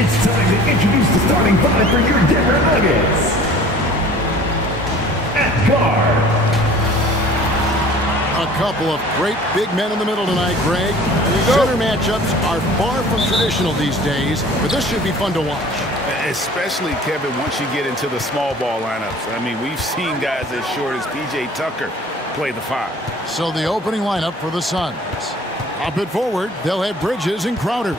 It's time to introduce the starting five for your Denver Nuggets. At guard. A couple of great big men in the middle tonight, Greg. Center matchups are far from traditional these days, but this should be fun to watch. Especially, Kevin, once you get into the small ball lineups. I mean, we've seen guys as short as P.J. Tucker play the 5. So the opening lineup for the Suns. Up it forward, they'll have Bridges and Crowder.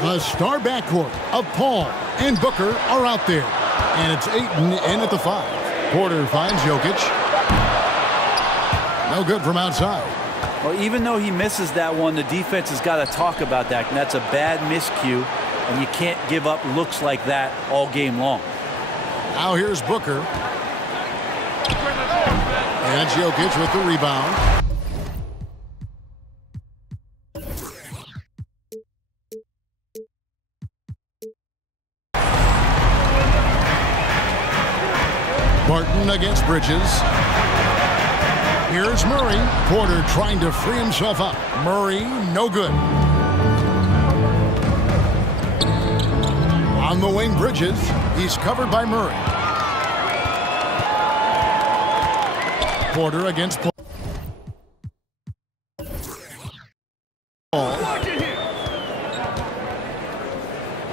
The star backcourt of Paul and Booker are out there. And it's Ayton in at the 5. Porter finds Jokic. No good from outside. Well, even though he misses that one, the defense has got to talk about that. And that's a bad miscue. And you can't give up looks like that all game long. Now here's Booker. And Jokic with the rebound. Barton against Bridges. Here's Murray. Porter trying to free himself up. Murray, no good. On the wing, Bridges. He's covered by Murray. Porter against Paul.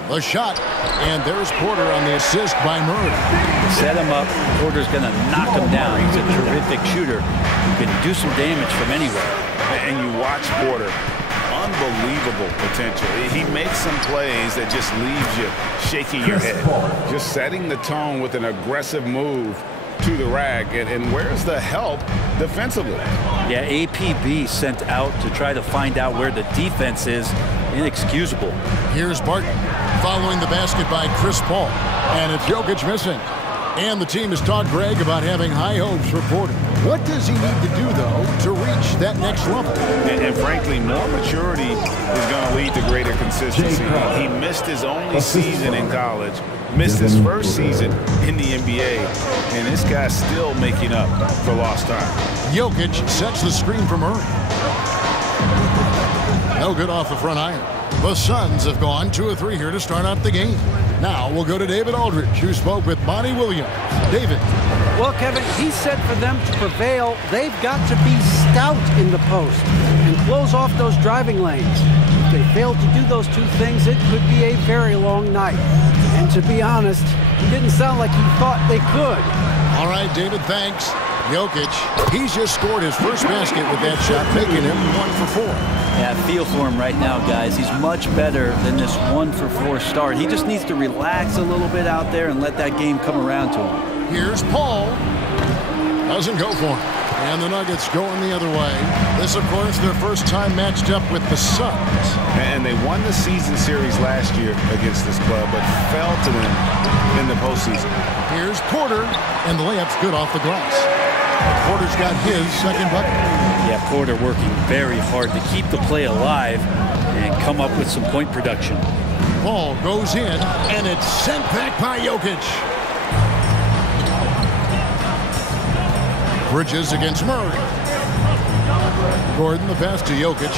The shot, and there's Porter on the assist by Murray. Set him up. Porter's going to knock him down. He's a terrific shooter who can do some damage from anywhere. And you watch Porter. Unbelievable potential. He makes some plays that just leaves you shaking your head. Just setting the tone with an aggressive move to the rack. And where's the help defensively? Yeah, APB sent out to try to find out where the defense is. Inexcusable. Here's Barton following the basket by Chris Paul. And it's Jokic missing. And the team has taught Greg about having high hopes for Porter. What does he need to do, though, to reach that next level? And frankly, more maturity is going to lead to greater consistency. He missed his only season in college, missed his first season in the NBA, and this guy's still making up for lost time. Jokic sets the screen for Murray. No good off the front iron. The Suns have gone 2 of 3 here to start out the game. Now we'll go to David Aldridge, who spoke with Monty Williams. David. Well, Kevin, he said for them to prevail, they've got to be stout in the post and close off those driving lanes. If they fail to do those 2 things, it could be a very long night. And to be honest, he didn't sound like he thought they could. All right, David, thanks. Jokic, he's just scored his first basket with that shot, making him 1 for 4. Yeah, feel for him right now, guys. He's much better than this 1 for 4 start. He just needs to relax a little bit out there and let that game come around to him. Here's Paul. Doesn't go for him. And the Nuggets going the other way. This, of course, their first time matched up with the Suns. And they won the season series last year against this club, but fell to them in the postseason. Here's Porter, and the layup's good off the glass. Porter's got his second bucket. Yeah, Porter working very hard to keep the play alive and come up with some point production. Ball goes in, and it's sent back by Jokic. Bridges against Murray. Gordon, the pass to Jokic.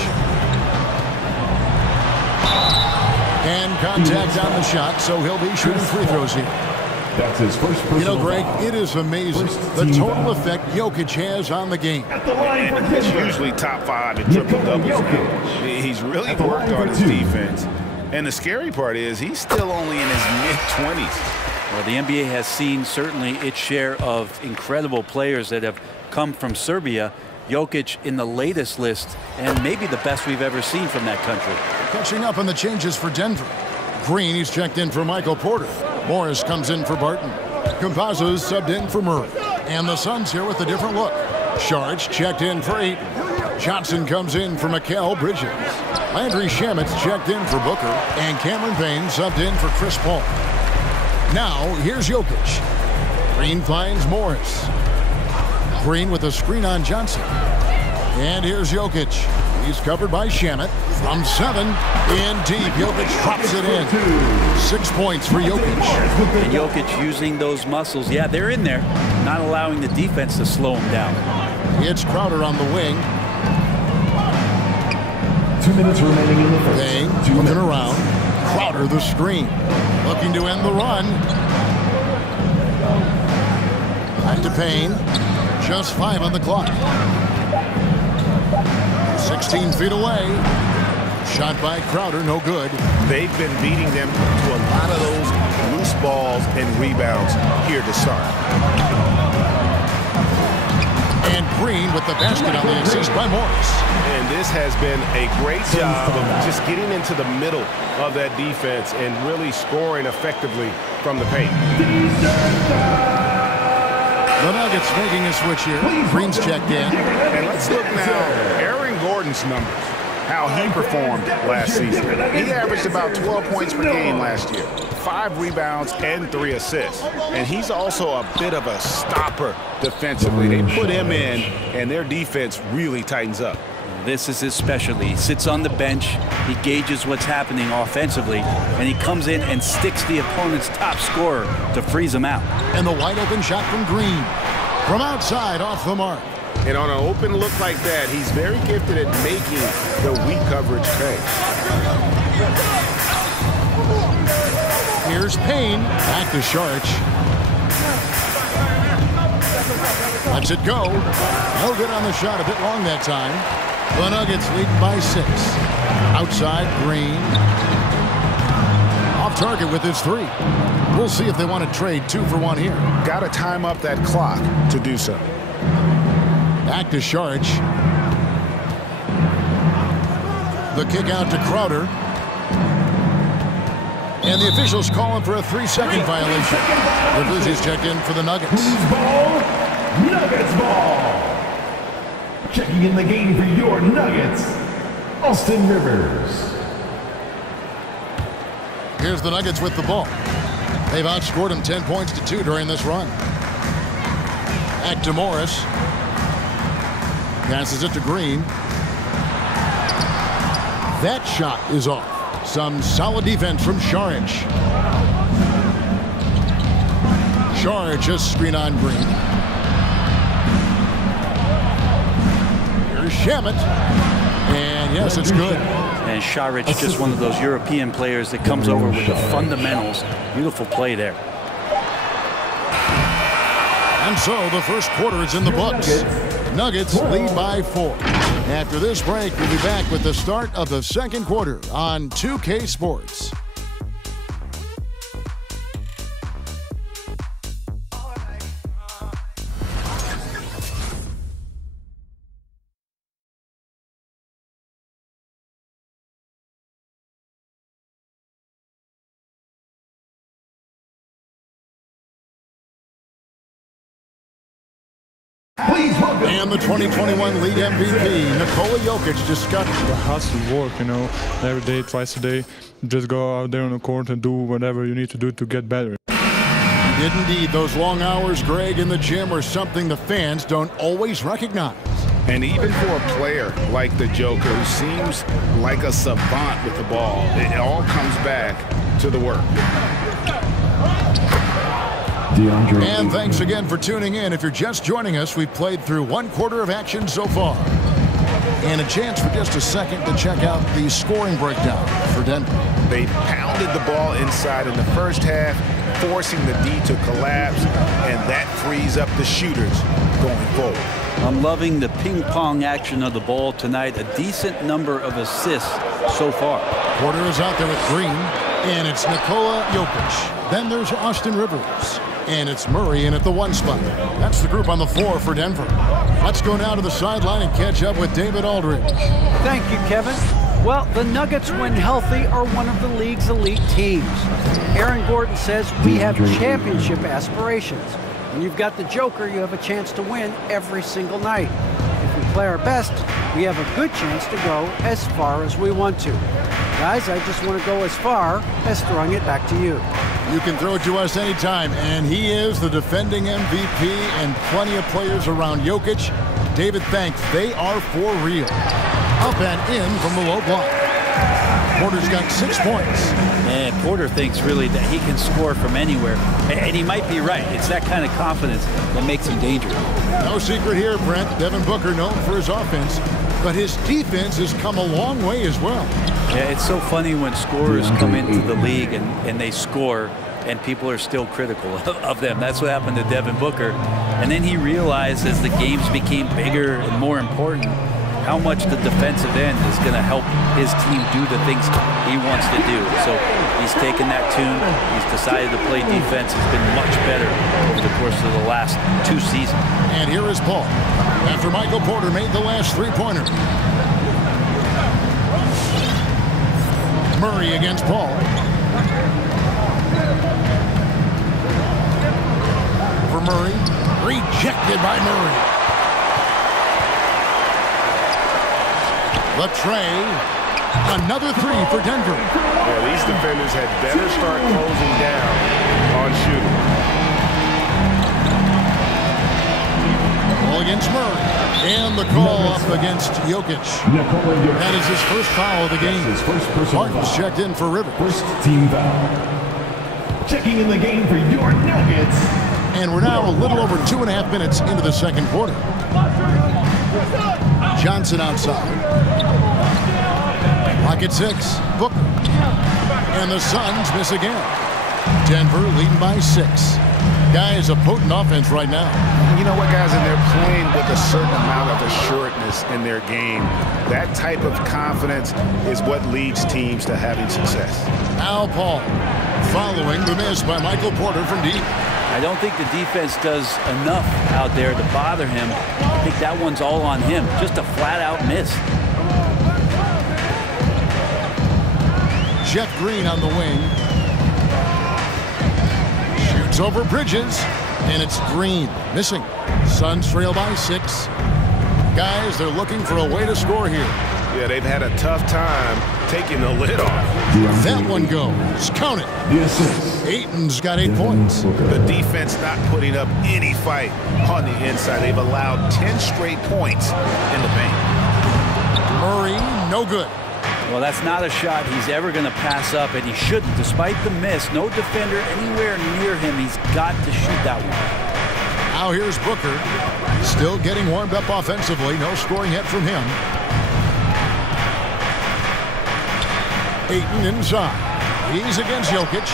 And contact on the shot, so he'll be shooting free throws here. That's his first personal. You know, Greg, it is amazing the total effect Jokic has on the game. And he's usually top 5 in triple-doubles. He's really worked on his defense. And the scary part is he's still only in his mid-20s. Well, the NBA has seen certainly its share of incredible players that have come from Serbia. Jokic in the latest list, and maybe the best we've ever seen from that country. Catching up on the changes for Denver. Green, he's checked in for Michael Porter. Morris comes in for Barton. Campazzo's subbed in for Murray. And the Suns here with a different look. Sharge checked in for Ayton. Johnson comes in for Mikal Bridges. Landry Shamit's checked in for Booker. And Cameron Payne subbed in for Chris Paul. Now, here's Jokic. Green finds Morris. Green with a screen on Johnson. And here's Jokic. He's covered by Shamet. From 7, in deep. Jokic drops it in. 6 points for Jokic. And Jokic using those muscles. Yeah, they're in there. Not allowing the defense to slow him down. It's Crowder on the wing. 2 minutes remaining in the first. Payne moving around. Crowder the screen. Looking to end the run. Back to Payne. Just 5 on the clock. 16 feet away. Shot by Crowder, no good. They've been beating them to a lot of those loose balls and rebounds here to start. And Green with the basket on the assist by Morris. And this has been a great job of just getting into the middle of that defense and really scoring effectively from the paint. The Nuggets making a switch here. Green's checked in. And let's look now, Aaron Gordon's numbers, how he performed last season. He averaged about 12 points per game last year, 5 rebounds and 3 assists. And he's also a bit of a stopper defensively. They put him in, and their defense really tightens up. This is his specialty. He sits on the bench, he gauges what's happening offensively, and he comes in and sticks the opponent's top scorer to freeze him out. And the wide open shot from Green. From outside, off the mark. And on an open look like that, he's very gifted at making the weak coverage pay. Here's Payne. Back to Sharch. Lets it go. No good on the shot. A bit long that time. The Nuggets lead by 6. Outside, Green. Off target with his 3. We'll see if they want to trade 2 for 1 here. Got to time up that clock to do so. Back to Sharch. The kick out to Crowder. And the officials calling for a 3-second violation. Rivers is checked in for the Nuggets. Who's ball? Nuggets ball. Checking in the game for your Nuggets, Austin Rivers. Here's the Nuggets with the ball. They've outscored them 10 points to 2 during this run. Back to Morris. Passes it to Green. That shot is off. Some solid defense from Sharch. Sharch just screen on Green. Here's Shamet. And yes, it's good. And Saric, just one of those European players that comes over with the fundamentals. Beautiful play there. And so the first quarter is in the books. Nuggets lead by 4. After this break, we'll be back with the start of the second quarter on 2K Sports. Please welcome. And the 2021 League MVP, Nikola Jokic, discussed. It has to work, you know, every day, twice a day. Just go out there on the court and do whatever you need to do to get better. He did indeed. Those long hours, Greg, in the gym are something the fans don't always recognize. And even for a player like the Joker, who seems like a savant with the ball, it all comes back to the work. And thanks again for tuning in. If you're just joining us, we've played through 1 quarter of action so far. And a chance for just a second to check out the scoring breakdown for Denver. They pounded the ball inside in the first half, forcing the D to collapse, and that frees up the shooters going forward. I'm loving the ping-pong action of the ball tonight. A decent number of assists so far. Porter is out there with Green, and it's Nikola Jokic. Then there's Austin Rivers. And it's Murray in at the 1 spot. That's the group on the floor for Denver. Let's go now to the sideline and catch up with David Aldridge. Thank you, Kevin. Well, the Nuggets, when healthy, are one of the league's elite teams. Aaron Gordon says we have championship aspirations. When you've got the Joker, you have a chance to win every single night. If we play our best, we have a good chance to go as far as we want to. Guys, I just want to go as far as throwing it back to you. You can throw it to us anytime, and he is the defending MVP and plenty of players around Jokic. David, thanks. They are for real. Up and in from the low block. Porter's got 6 points. And Porter thinks really that he can score from anywhere. And he might be right. It's that kind of confidence that makes him dangerous. No secret here, Brent. Devin Booker known for his offense, but his defense has come a long way as well. Yeah, it's so funny when scorers come into the league and they score and people are still critical of them. That's what happened to Devin Booker. And then he realized as the games became bigger and more important how much the defensive end is going to help his team do the things he wants to do. So he's taken that tune. He's decided to play defense. He's been much better over the course of the last 2 seasons. And here is Paul after Michael Porter made the last three-pointer. Murray against Paul. For Murray. Rejected by Murray. The tray. Another three for Denver. Yeah, these defenders had better start closing down on shooting. Ball against Murray. And the call up against Jokic. That is his first foul of the game. Martin's checked in for Rivers. First team foul. Checking in the game for your Nuggets. And we're now a little over 2.5 minutes into the second quarter. Johnson outside. Pocket 6. Booker. And the Suns miss again. Denver leading by 6. Guys, a potent offense right now. You know what, guys? And they're playing with a certain amount of assuredness in their game. That type of confidence is what leads teams to having success. Al Paul following the miss by Michael Porter from deep. I don't think the defense does enough out there to bother him. I think that one's all on him. Just a flat-out miss. Jeff Green on the wing. Shoots over Bridges. And it's Green missing. Suns trail by 6. Guys, they're looking for a way to score here. Yeah, they've had a tough time taking the lid off. That one goes. Count it. Ayton's got 8 points. The defense not putting up any fight on the inside. They've allowed 10 straight points in the paint. Murray, no good. Well, that's not a shot he's ever going to pass up, and he shouldn't. Despite the miss, no defender anywhere near him. He's got to shoot that one. Now here's Booker. Still getting warmed up offensively. No scoring yet from him. Ayton inside. He's against Jokic.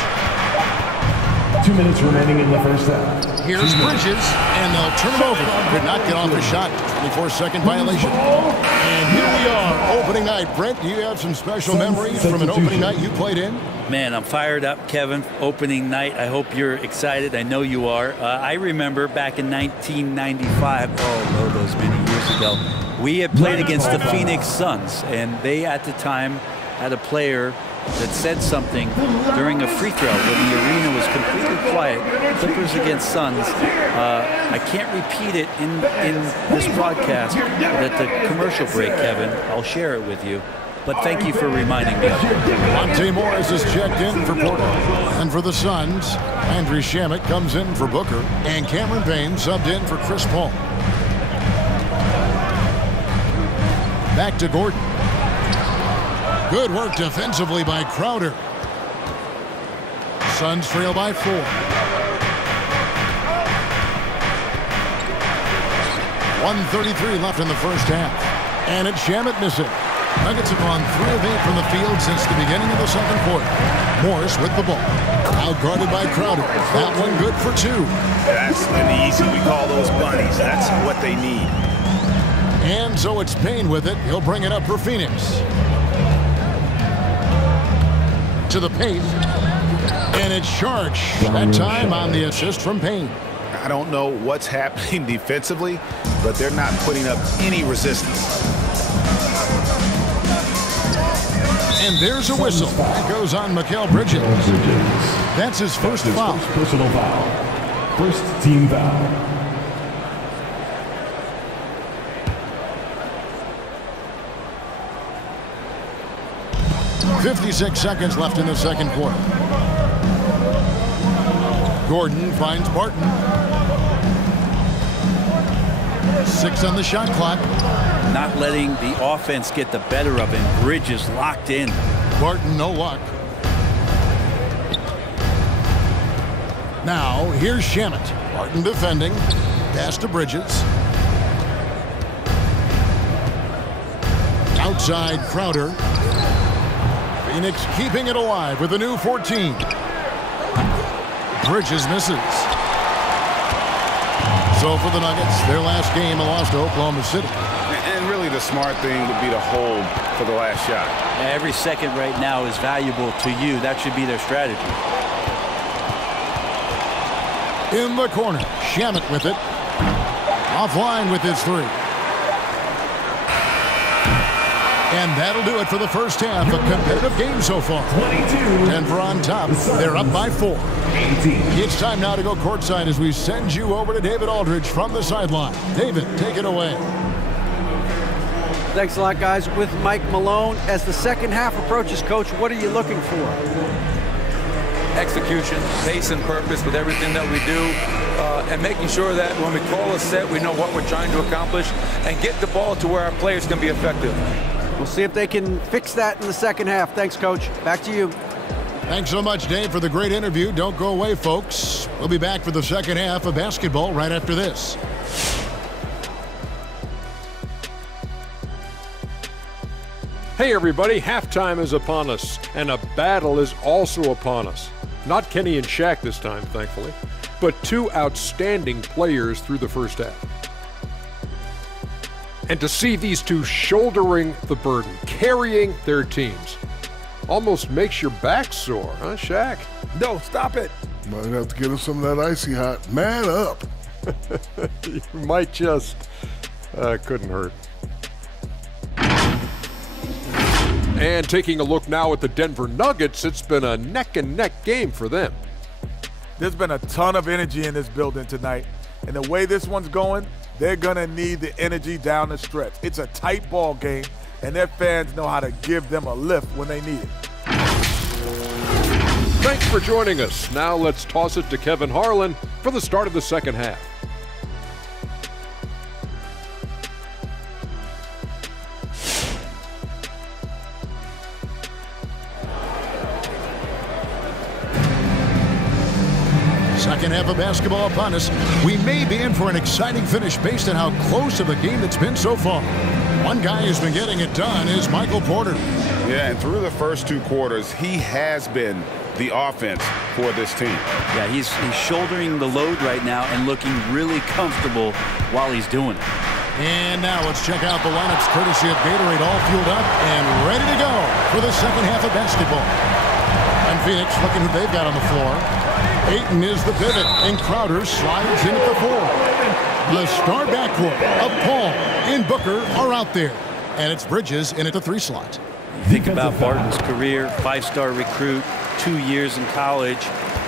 2 minutes remaining in the first half. Here's Bridges, and they'll turn him over. Could not get off the shot. 24-second violation. And here we are, opening night. Brent, do you have some special memories from an opening night you played in? Man, I'm fired up, Kevin. Opening night. I hope you're excited. I know you are. I remember back in 1995, those many years ago, we had played against the Phoenix Suns, and they at the time had a player that said something during a free throw when the arena was completely quiet. Clippers against Suns. I can't repeat it in this broadcast, but at the commercial break, Kevin, I'll share it with you. But thank you for reminding me of it. Monte Morris is checked in for Porter. And for the Suns, Andrew Shamet comes in for Booker. And Cameron Payne subbed in for Chris Paul. Back to Gordon. Good work defensively by Crowder. Suns trail by 4. 1:33 left in the first half. And it's Shamet missing. Nuggets have gone 3 of 8 from the field since the beginning of the second quarter. Morris with the ball. Out guarded by Crowder. That one good for 2. That's an easy. We call those bunnies. That's what they need. And so it's Payne with it. He'll bring it up for Phoenix. To the paint. And it's Sharch. That time on the assist from Payne. I don't know what's happening defensively, but they're not putting up any resistance. And there's a whistle. That goes on Mikal Bridges. That's his first foul. First personal foul. First team foul. .56 seconds left in the second quarter. Gordon finds Barton. 6 on the shot clock. Not letting the offense get the better of him. Bridges locked in. Barton, no luck. Now, here's Shamet. Barton defending. Pass to Bridges. Outside Crowder. Phoenix keeping it alive with a new 14. Bridges misses. So for the Nuggets, their last game, a loss to Oklahoma City. And really the smart thing would be to hold for the last shot. Every second right now is valuable to you. That should be their strategy. In the corner, Shamet with it. Offline with his three. And that'll do it for the first half. A competitive game so far. 22. Denver on top. They're up by 4. 18. It's time now to go courtside as we send you over to David Aldridge from the sideline. David, take it away. Thanks a lot, guys. With Mike Malone, as the second half approaches, Coach, what are you looking for? Execution, pace and purpose with everything that we do, and making sure that when we call a set, we know what we're trying to accomplish and get the ball to where our players can be effective. We'll see if they can fix that in the second half. Thanks, Coach. Back to you. Thanks so much, Dave, for the great interview. Don't go away, folks. We'll be back for the second half of basketball right after this. Hey everybody, halftime is upon us, and a battle is also upon us. Not Kenny and Shaq this time, thankfully, but two outstanding players through the first half. And to see these two shouldering the burden, carrying their teams, almost makes your back sore, huh, Shaq? No, stop it. Might have to get us some of that icy hot. Man up. You might just, couldn't hurt. And taking a look now at the Denver Nuggets, it's been a neck-and-neck game for them. There's been a ton of energy in this building tonight. And the way this one's going, they're going to need the energy down the stretch. It's a tight ball game, and their fans know how to give them a lift when they need it. Thanks for joining us. Now let's toss it to Kevin Harlan for the start of the second half. Second half of basketball upon us. We may be in for an exciting finish based on how close of a game it's been so far. One guy who's been getting it done is Michael Porter. Yeah, and through the first 2 quarters, he has been the offense for this team. Yeah, he's shouldering the load right now and looking really comfortable while he's doing it. And now let's check out the lineups courtesy of Gatorade, all fueled up and ready to go for the second half of basketball. And Phoenix looking who they've got on the floor. Ayton is the pivot, and Crowder slides in at the 4. The star backcourt of Paul and Booker are out there. And it's Bridges in at the 3 slot. Think about Barton's career, 5-star recruit, 2 years in college,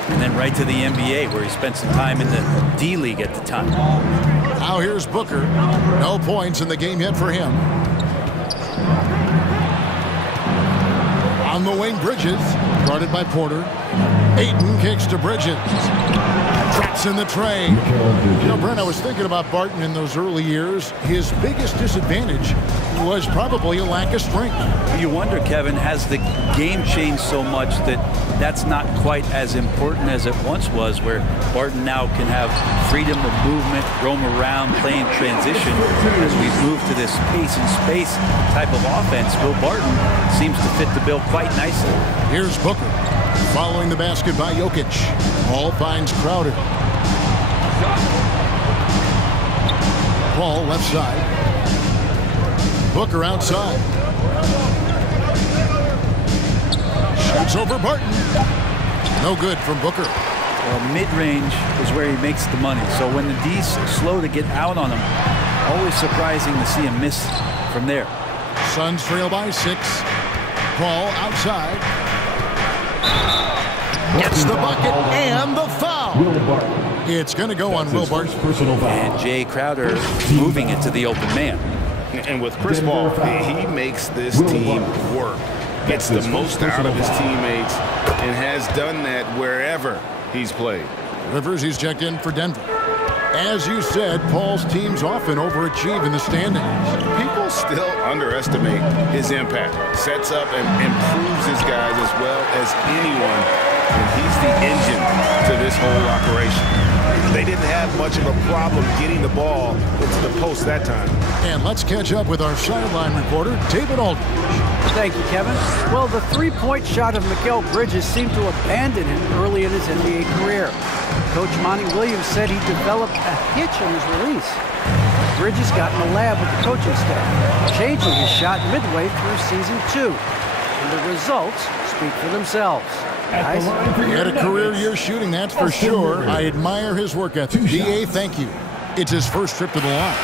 and then right to the NBA where he spent some time in the D-League at the time. Now here's Booker. No points in the game yet for him. On the wing, Bridges, guarded by Porter. Ayton kicks to Bridges. Traps in the tray. You know, Brent, I was thinking about Barton in those early years. His biggest disadvantage was probably a lack of strength. You wonder, Kevin, has the game changed so much that that's not quite as important as it once was, where Barton now can have freedom of movement, roam around, play in transition. As we move to this pace and space type of offense, Will Barton seems to fit the bill quite nicely. Here's Booker. Following the basket by Jokic. Paul finds Crowder. Paul left side. Booker outside. Shoots over Barton. No good from Booker. Well, mid-range is where he makes the money. So when the D's slow to get out on him, always surprising to see him miss from there. Suns trail by 6. Paul outside. Gets the bucket and the foul. It's going to go on Will Barton. And Jay Crowder moving it to the open man. And with Chris Paul, he makes this team work. Gets the most out of his teammates and has done that wherever he's played. Rivers, he's checked in for Denver. As you said, Paul's teams often overachieve in the standings. People still underestimate his impact. Sets up and improves his guys as well as anyone. And he's the engine to this whole operation. they didn't have much of a problem getting the ball into the post that time. And let's catch up with our sideline reporter, David Aldridge. Thank you, Kevin. Well, the three-point shot of Mikal Bridges seemed to abandon him early in his NBA career. Coach Monty Williams said he developed a hitch on his release. Bridges got in the lab with the coaching staff, changing his shot midway through season 2. And the results speak for themselves. Guys, He had a career year shooting, that's for sure. I admire his work ethic. DA, thank you. It's his first trip to the line.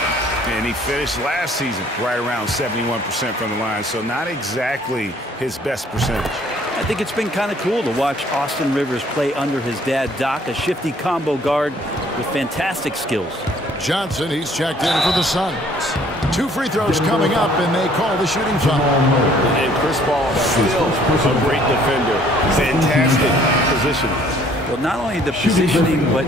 And he finished last season right around 71% from the line, so not exactly his best percentage. I think it's been kind of cool to watch Austin Rivers play under his dad, Doc, a shifty combo guard with fantastic skills. Johnson, he's checked in for the Suns. 2 free throws coming up, and they call the shooting foul. And Chris Paul still a great defender. Fantastic positioning. Well, not only the positioning, but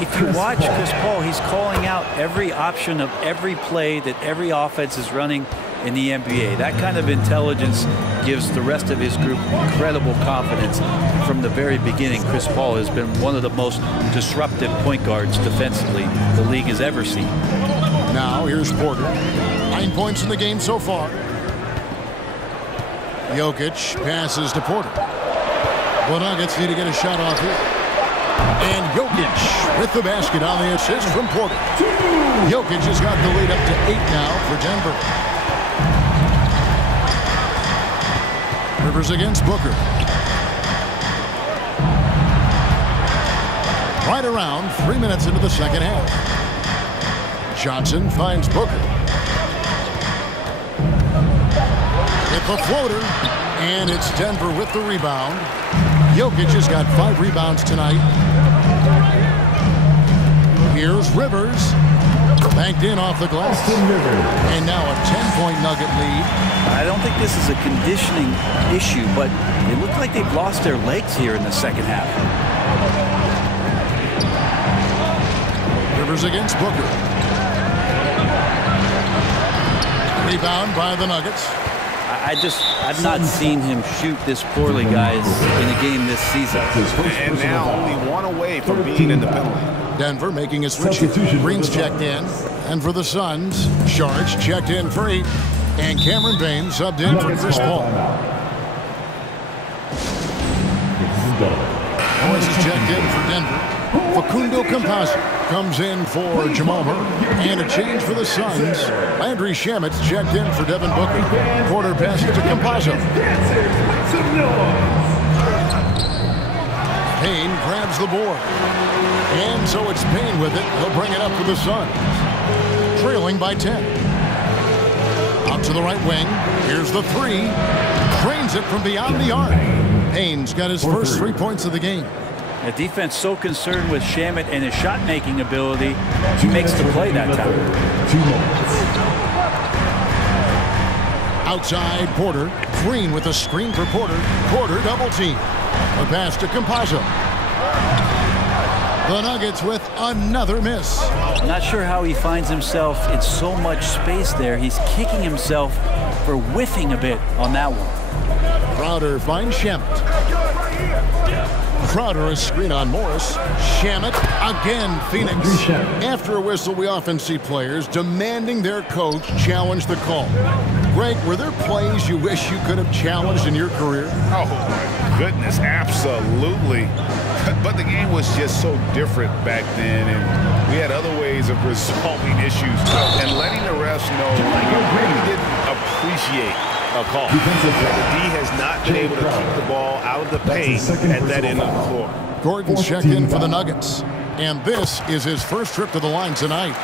if you watch Chris Paul, he's calling out every option of every play that every offense is running in the NBA. That kind of intelligence gives the rest of his group incredible confidence. From the very beginning, Chris Paul has been one of the most disruptive point guards defensively the league has ever seen. Now, here's Porter. 9 points in the game so far. Jokic passes to Porter. The Nuggets need to get a shot off here. And Jokic with the basket on the assist from Porter. Jokic has got the lead up to 8 now for Denver. Rivers against Booker. Right around 3 minutes into the second half. Johnson finds Booker. With the floater. And it's Denver with the rebound. Jokic has got 5 rebounds tonight. Here's Rivers. Banked in off the glass. And now a 10-point Nugget lead. I don't think this is a conditioning issue, but they look like they've lost their legs here in the second half. Rivers against Booker. Rebound by the Nuggets. I've not seen him shoot this poorly, guys, in a game this season. And now only 1 away from being in the penalty. Denver making a switch. Green's checked in. And for the Suns, Sharge checked in for 8. And Cameron Bain subbed in for Chris Paul. Boyce is checked in for Denver. Facundo Campazzo comes in for Jamal Murray. And a change for the Suns. Landry Shamet's checked in for Devin Booker. Porter passes to Campazzo. Payne grabs the board. And so it's Payne with it. He'll bring it up for the Suns. Trailing by 10. Out to the right wing. Here's the 3. Drains it from beyond the arc. Payne's got his first 3 points of the game. The defense so concerned with Shamet and his shot-making ability, he makes the play that time. 2 minutes. Outside Porter. Green with a screen for Porter. Porter double team. A pass to Campazzo. The Nuggets with another miss. I'm not sure how he finds himself in so much space there. He's kicking himself for whiffing a bit on that one. Crowder finds Shamet. Crowder a screen on Morris. Shamet again, Phoenix. After a whistle, we often see players demanding their coach challenge the call. Greg, were there plays you wish you could have challenged in your career? Oh, my goodness, absolutely. But the game was just so different back then, and we had other ways of resolving issues. And letting the refs know you really didn't appreciate a call. The D has not been able to keep the ball out of the paint at that end of the floor. Gordon's checked in for the Nuggets. And this is his first trip to the line tonight.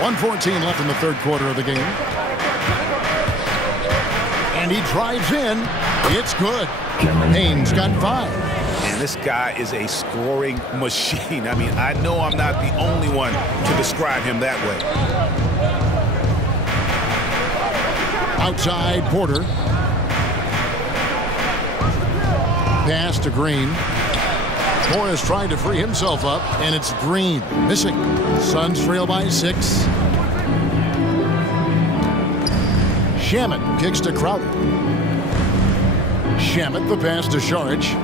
1:14 left in the third quarter of the game. And he drives in. It's good. Payne's got 5. And this guy is a scoring machine. I mean, I know I'm not the only one to describe him that way. Outside Porter. Pass to Green. Morris trying to free himself up, and it's Green missing. Suns trail by 6. Shamet kicks to Crowder. Shamet the pass to Saric.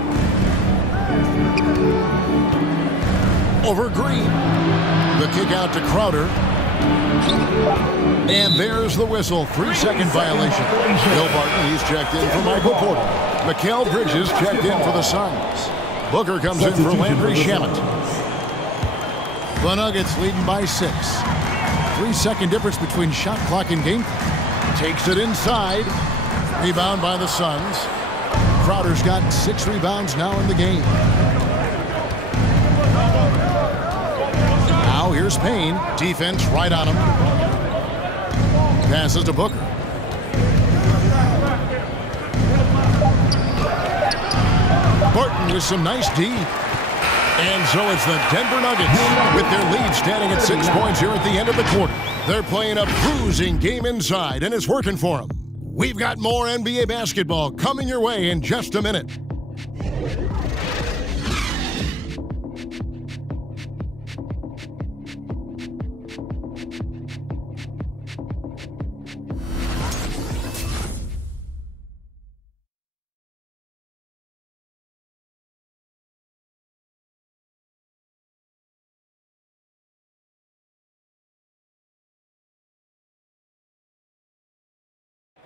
Over Green. The kick out to Crowder. And there's the whistle. 3-second violation. Bill Barton, he's checked in for Michael Porter. Mikal Bridges checked in for the Suns. Booker comes in for Landry Shamet. The Nuggets leading by 6. 3-second difference between shot clock and game clock. Takes it inside. Rebound by the Suns. Crowder's got 6 rebounds now in the game. Now here's Payne. Defense right on him. Passes to Booker. Barton with some nice D. And so it's the Denver Nuggets with their lead standing at 6 points here at the end of the quarter. They're playing a bruising game inside, and it's working for them. We've got more NBA basketball coming your way in just a minute.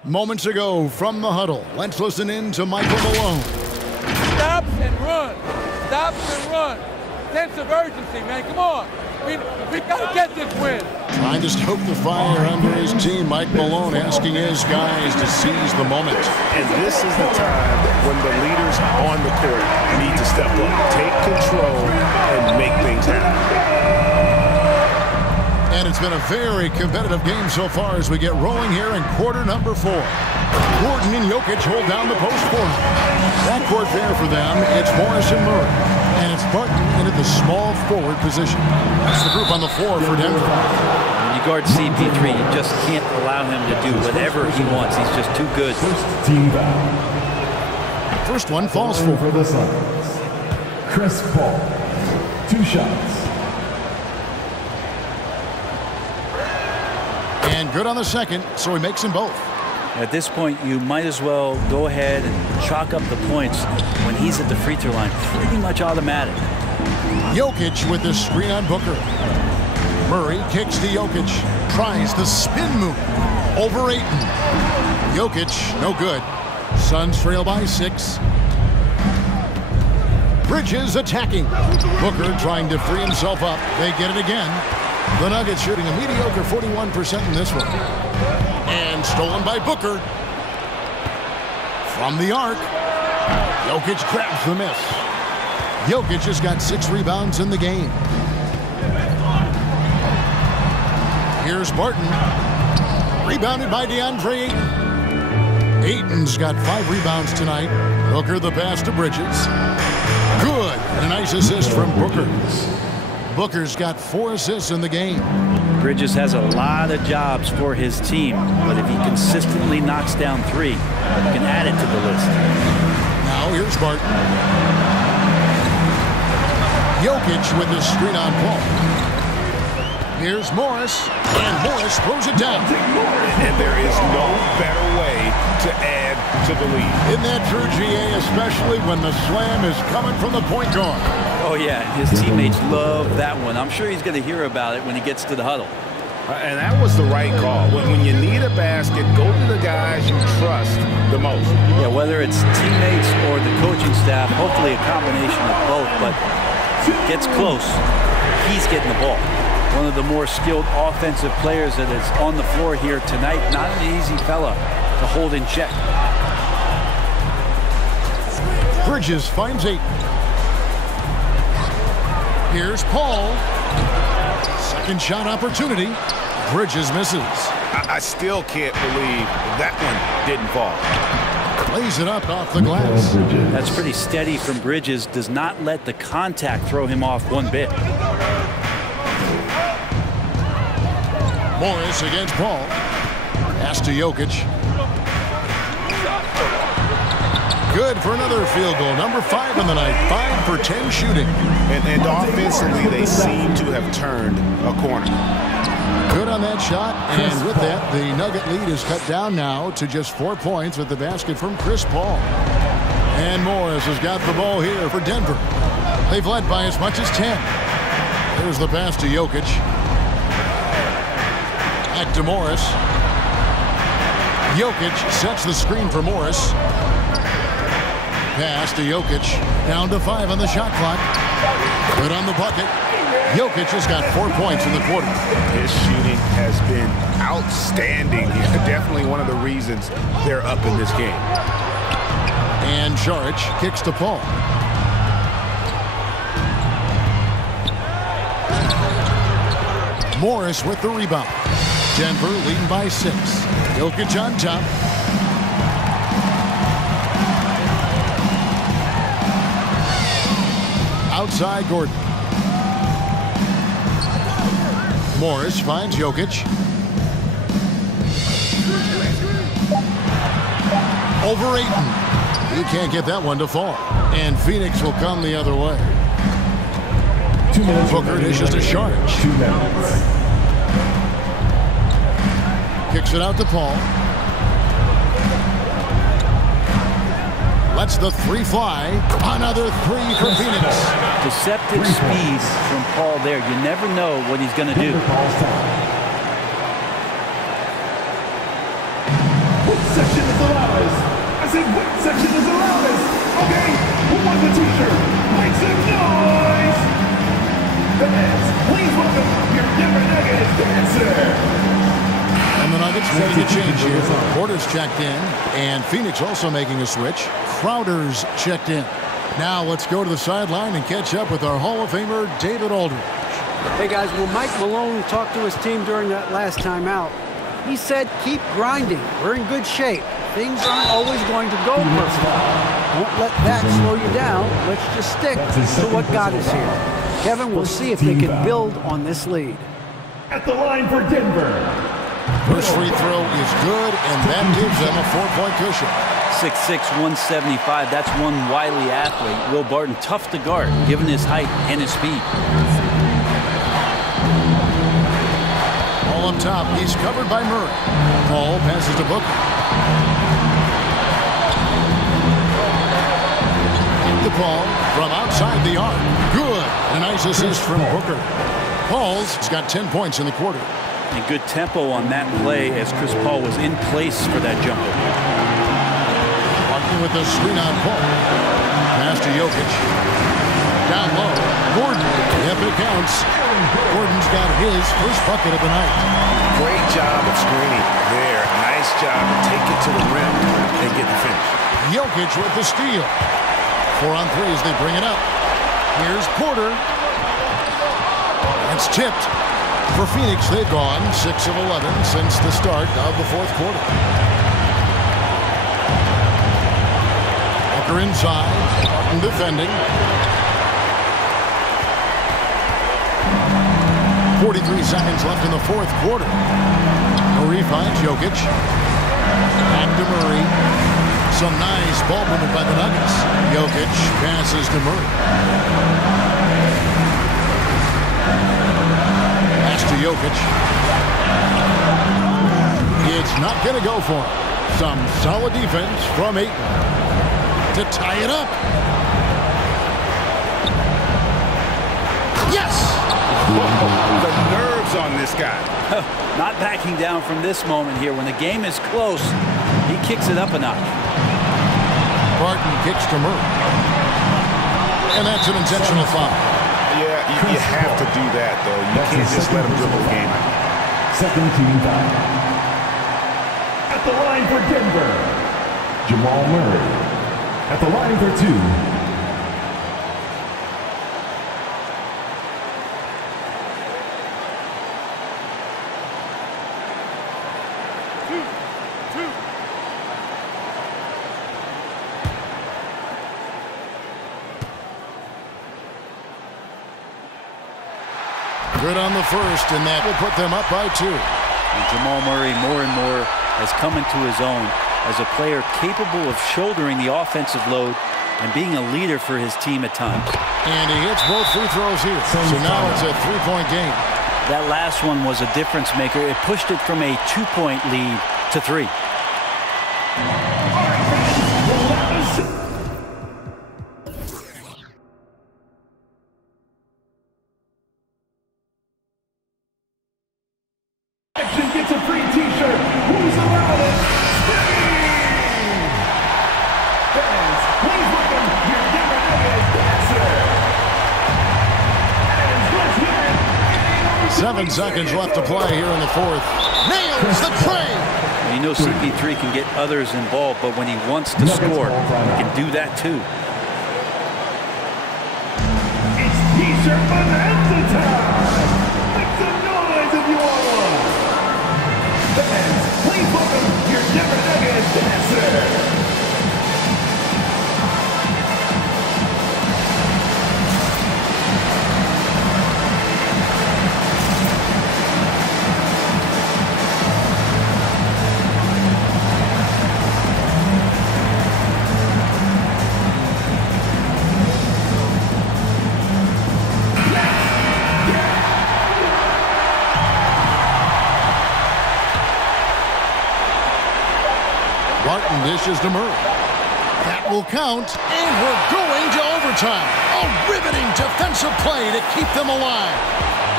Moments ago from the huddle, let's listen in to Michael Malone. Stops and run. Stops and run. Sense of urgency, man. Come on. We got to get this win. Trying to stoke the fire under his team. Mike Malone asking his guys to seize the moment. And this is the time when the leaders on the court need to step up, take control, and make things happen. And it's been a very competitive game so far as we get rolling here in quarter number 4. Gordon and Jokic hold down the post for him. That court there for them, it's Morris and Murray. And it's Barton into the small forward position. That's the group on the floor for Denver. When you guard CP3, you just can't allow him to do whatever he wants. He's just too good. First one falls for the Suns. Chris Paul. 2 shots. And good on the second, so he makes them both. At this point, you might as well go ahead and chalk up the points when he's at the free throw line. Pretty much automatic. Jokic with the screen on Booker. Murray kicks to Jokic. Tries the spin move over Ayton. Jokic, no good. Suns trail by 6. Bridges attacking. Booker trying to free himself up. They get it again. The Nuggets shooting a mediocre 41% in this one. And stolen by Booker. From the arc. Jokic grabs the miss. Jokic has got 6 rebounds in the game. Here's Barton. Rebounded by DeAndre Ayton. Ayton's got 5 rebounds tonight. Booker the pass to Bridges. Good. And a nice assist from Booker. Booker's got 4 assists in the game. Bridges has a lot of jobs for his team, but if he consistently knocks down 3, he can add it to the list. Now here's Barton. Jokic with his screen on Paul. Here's Morris, and Morris throws it down. And there is no better way to add to the lead. Isn't that true, GA, especially when the slam is coming from the point guard? Oh, yeah, his teammates love that one. I'm sure he's going to hear about it when he gets to the huddle. And that was the right call. When you need a basket, go to the guys you trust the most. Yeah, whether it's teammates or the coaching staff, hopefully a combination of both, but gets close, he's getting the ball. One of the more skilled offensive players that is on the floor here tonight. Not an easy fella to hold in check. Bridges finds Ayton. Here's Paul. Second shot opportunity. Bridges misses. I still can't believe that one didn't fall. Lays it up off the glass. That's pretty steady from Bridges. Does not let the contact throw him off one bit. Morris against Paul. Pass to Jokic. Good for another field goal. Number 5 in the night. 5 for 10 shooting. And offensively, they seem to have turned a corner. Good on that shot. And with that, the Nugget lead is cut down now to just 4 points with the basket from Chris Paul. And Morris has got the ball here for Denver. They've led by as much as 10. There's the pass to Jokic. Back to Morris. Jokic sets the screen for Morris. Pass to Jokic. Down to 5 on the shot clock. Good on the bucket. Jokic has got 4 points in the quarter. His shooting has been outstanding. Definitely one of the reasons they're up in this game. And Saric kicks to Paul. Morris with the rebound. Denver leading by 6. Jokic on top. Outside Gordon. Morris finds Jokic. Over Ayton. He can't get that one to fall. And Phoenix will come the other way. 2 minutes. Booker dishes to Saric. 2 minutes. Kicks it out to Paul. Lets the 3 fly. Another 3 for Phoenix. Deceptive speed from Paul there. You never know what he's going to do. What section is the loudest? I said, what section is the loudest? Okay, who wants the t-shirt? Make some noise! Fans, please welcome your Denver Nuggets dancer! And the Nuggets making a change here. Porter's checked in, and Phoenix also making a switch. Crowder's checked in. Now let's go to the sideline and catch up with our Hall of Famer, David Aldridge. Hey, guys, when Mike Malone talked to his team during that last time out, he said, keep grinding. We're in good shape. Things aren't always going to go perfectly. Don't let that slow you down. Let's just stick to what got us here. Kevin, we'll see if they can build on this lead. At the line for Denver. First free throw is good, and that gives them a 4-point cushion. 6'6", 175. That's one wily athlete. Will Barton, tough to guard, given his height and his speed. All up top, he's covered by Murray. Paul passes to Booker. The ball from outside the arc. Good. A nice assist from Booker. Paul's got 10 points in the quarter. And good tempo on that play as Chris Paul was in place for that jumper. With the screen on Paul. Pass to Jokic. Down low. Gordon. Yep, it counts. Gordon's got his first bucket of the night. Great job of screening there. Nice job to take it to the rim and get the finish. Jokic with the steal. 4 on 3 as they bring it up. Here's Porter. It's tipped. For Phoenix, they've gone 6 of 11 since the start of the fourth quarter. Booker inside, Barton defending. 43 seconds left in the fourth quarter. Murray finds Jokic. Back to Murray. Some nice ball movement by the Nuggets. Jokic passes to Murray. Pass to Jokic. It's not going to go for him. Some solid defense from Ayton to tie it up. Yes! The nerves on this guy. Not backing down from this moment here. When the game is close, he kicks it up a notch. Barton kicks to Murray. And that's an intentional foul. Yeah, you have to do that, though. You can't just let him dribble the game. Second team foul. At the line for Denver, Jamal Murray. At the line for 2. Good on the first, and that will put them up by 2. And Jamal Murray more and more has come into his own as a player capable of shouldering the offensive load and being a leader for his team at times. And he hits both free throws here. So now it's a 3-point game. That last one was a difference maker. It pushed it from a 2-point lead to 3. 7 seconds left to play here in the fourth. Nails the tray. You know CP3 can get others involved, but when he wants to score, he can do that too. It's T-shirt bonanza time! Make some noise if you want one! Fans, please welcome your Denver Nuggets dancer! Barton dishes to Murray. That will count, and we're going to overtime. A riveting defensive play to keep them alive.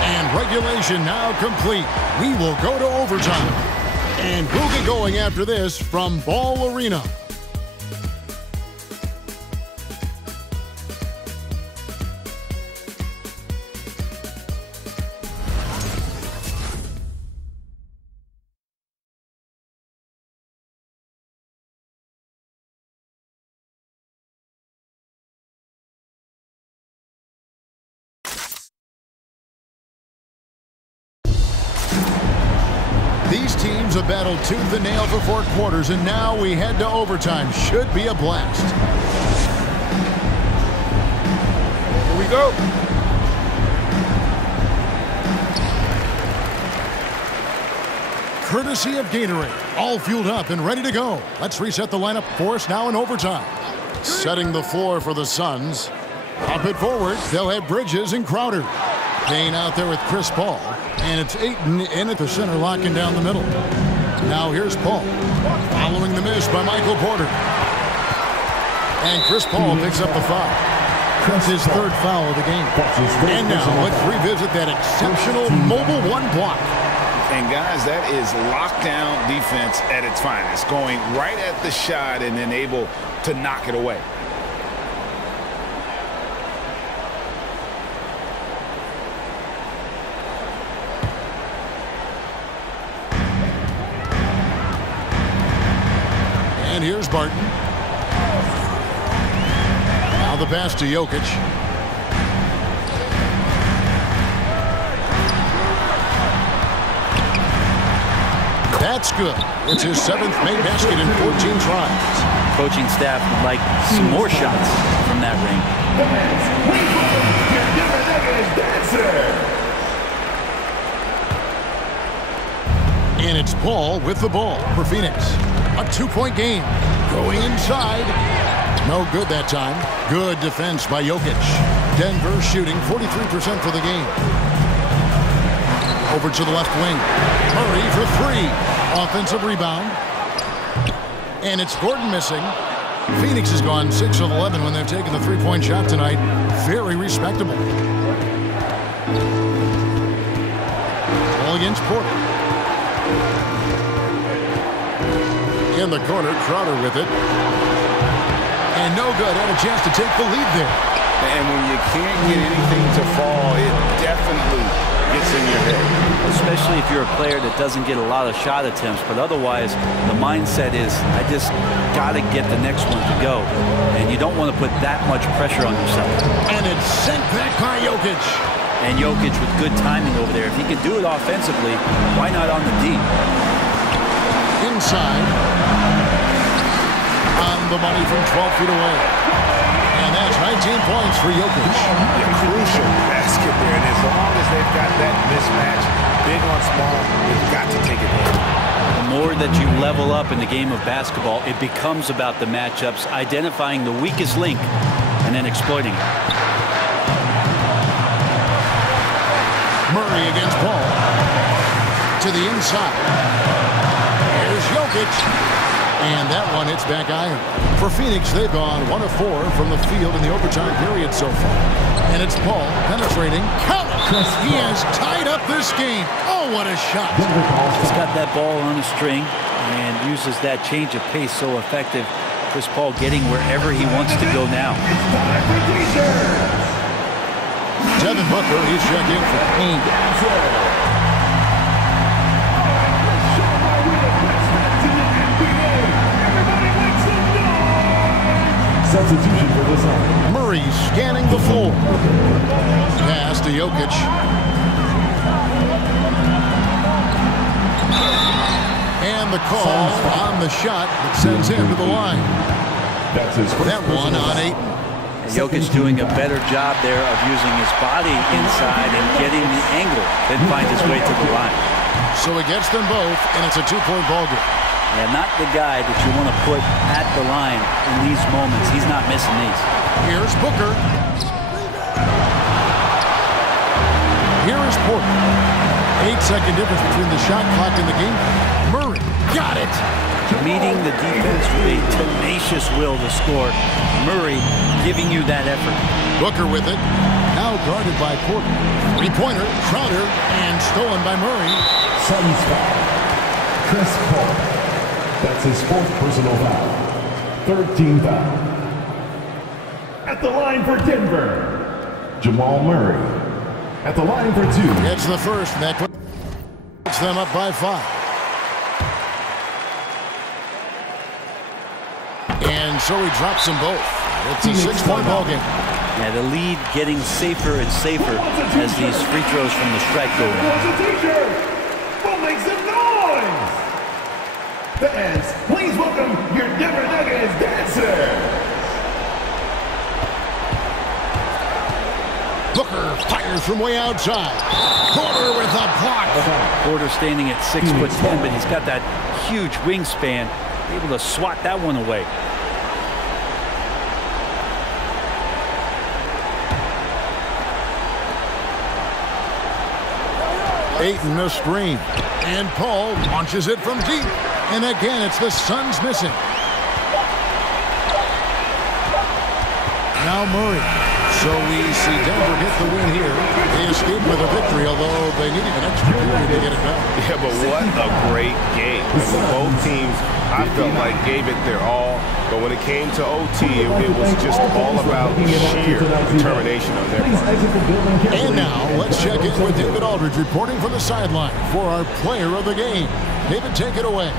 And regulation now complete. We will go to overtime. And we'll get going after this from Ball Arena. These teams have battled tooth and nail for 4 quarters, and now we head to overtime. Should be a blast. Here we go. Courtesy of Gatorade, all fueled up and ready to go. Let's reset the lineup for us now in overtime. Setting the floor for the Suns. Up it forward, they'll have Bridges and Crowder. Payne out there with Chris Paul. And it's Ayton in at the center, locking down the middle. Now here's Paul, following the miss by Michael Porter. And Chris Paul picks up the foul. That's his 3rd foul of the game. And now let's revisit that exceptional mobile 1 block. And guys, that is lockdown defense at its finest, going right at the shot and then able to knock it away. And here's Barton. Now the pass to Jokic. That's good. It's his 7th made basket in 14 tries. Coaching staff would like some more shots from that ring. And it's Paul with the ball for Phoenix. A 2-point game. Going inside. No good that time. Good defense by Jokic. Denver shooting 43% for the game. Over to the left wing. Murray for 3. Offensive rebound. And it's Gordon missing. Phoenix has gone 6 of 11 when they've taken the 3-point shot tonight. Very respectable. Ball against Porter. In the corner, Crowder with it. And no good. Had a chance to take the lead there. And when you can't get anything to fall, it definitely gets in your head. Especially if you're a player that doesn't get a lot of shot attempts. But otherwise, the mindset is, I just got to get the next one to go. And you don't want to put that much pressure on yourself. And it's sent back by Jokic. And Jokic with good timing over there. If he can do it offensively, why not on the D? Inside. On the money from 12 feet away. And that's 19 points for Jokic. A crucial basket there. And as long as they've got that mismatch, big on small, they've got to take it in. The more that you level up in the game of basketball, it becomes about the matchups, identifying the weakest link, and then exploiting it. Murray against Paul. To the inside. Here's Jokic. And that one hits back iron. For Phoenix, they've gone 1 of 4 from the field in the overtime period so far. And it's Paul penetrating. Count it! He has tied up this game. Oh, what a shot. He's got that ball on a string and uses that change of pace so effective. Chris Paul getting wherever he wants to go now. Devin Booker, he's checked in for Payne. Substitution for this one. Murray scanning the floor. Pass to Jokic. And the call on the shot that sends him to the line. That's his first. That one on Ayton. Jokic doing a better job there of using his body inside and getting the angle, then finds his way to the line. So he gets them both, and it's a two-point ball game. Yeah, not the guy that you want to put at the line in these moments. He's not missing these. Here's Booker. Here is Porter. 8-second difference between the shot clock and the game. Murray got it. Meeting the defense with a tenacious will to score. Murray giving you that effort. Booker with it. Now guarded by Porter. Three-pointer, Crowder, and stolen by Murray. Suns foul. Chris Paul. That's his fourth personal foul. Third team foul. At the line for Denver, Jamal Murray. At the line for two. Gets the first, and that puts them up by 5. And so he drops them both. It's a 6-point ball game. Yeah, the lead getting safer and safer as these free throws from the strike go in. Who makes some noise? Fans, please welcome your Denver Nuggets dancers. Booker fires from way outside. Porter with a block. Porter standing at 6'10", but he's got that huge wingspan, able to swat that one away. Ayton a screen. And Paul launches it from deep. And again, it's the Suns missing. Now Murray. So we see Denver get the win here. They escape with a victory, although they needed an extra period to get it done. Yeah, but what a great game. Both teams, I felt like, gave it their all. But when it came to OT, it was just all about sheer determination on their part. And now, let's check in with David Aldridge reporting from the sideline for our player of the game. David, take it away.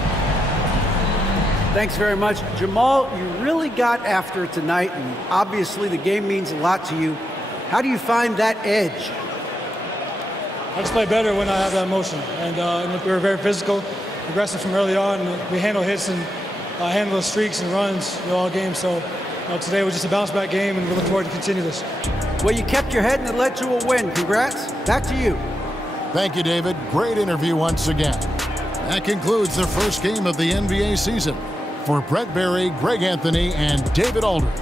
Thanks very much. Jamal, you really got after it tonight, and obviously the game means a lot to you. How do you find that edge? I just play better when I have that motion. And we were very physical, aggressive from early on. And we handle hits and handle streaks and runs all game. So today was just a bounce-back game, and we look forward to continue this. Well, you kept your head, and it led to a win. Congrats. Back to you. Thank you, David. Great interview once again. That concludes the first game of the NBA season. For Brett Berry, Greg Anthony, and David Aldridge,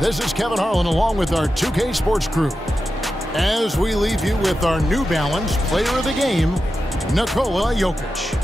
this is Kevin Harlan along with our 2K Sports crew. As we leave you with our New Balance Player of the Game, Nikola Jokic.